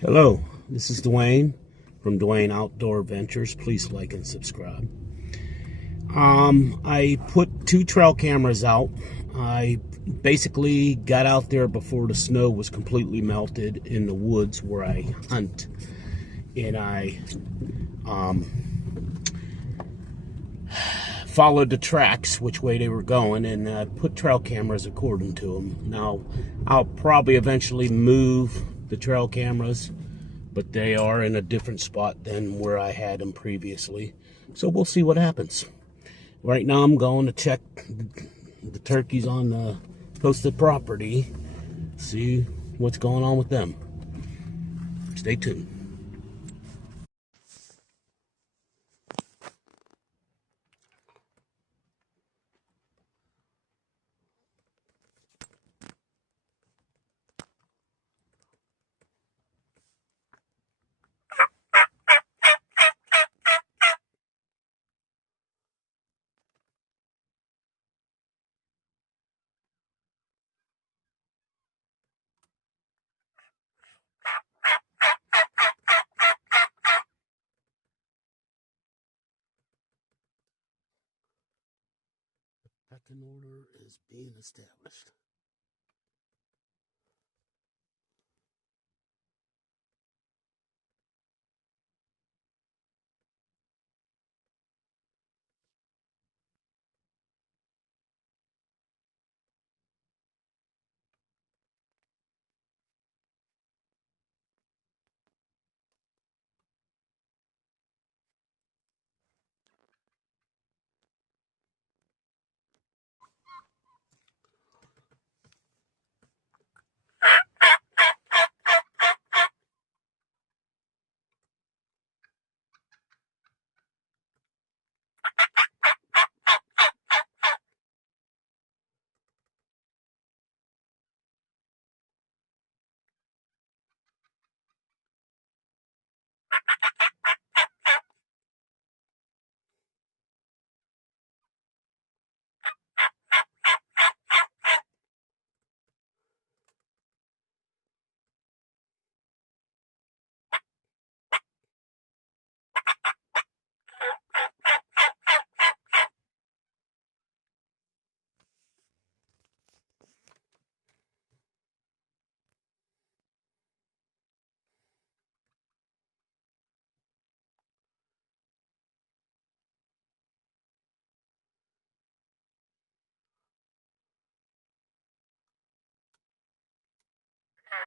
Hello, this is Dwayne from Dwayne Outdoor Ventures. Please like and subscribe. I put 2 trail cameras out. I basically got out there before the snow was completely melted in the woods where I hunt, and I followed the tracks, which way they were going, and put trail cameras according to them. Now, I'll probably eventually move the trail cameras, but they are in a different spot than where I had them previously. So we'll see what happens. Right now I'm going to check the turkeys on the posted property, see what's going on with them. Stay tuned. Pecking order is being established.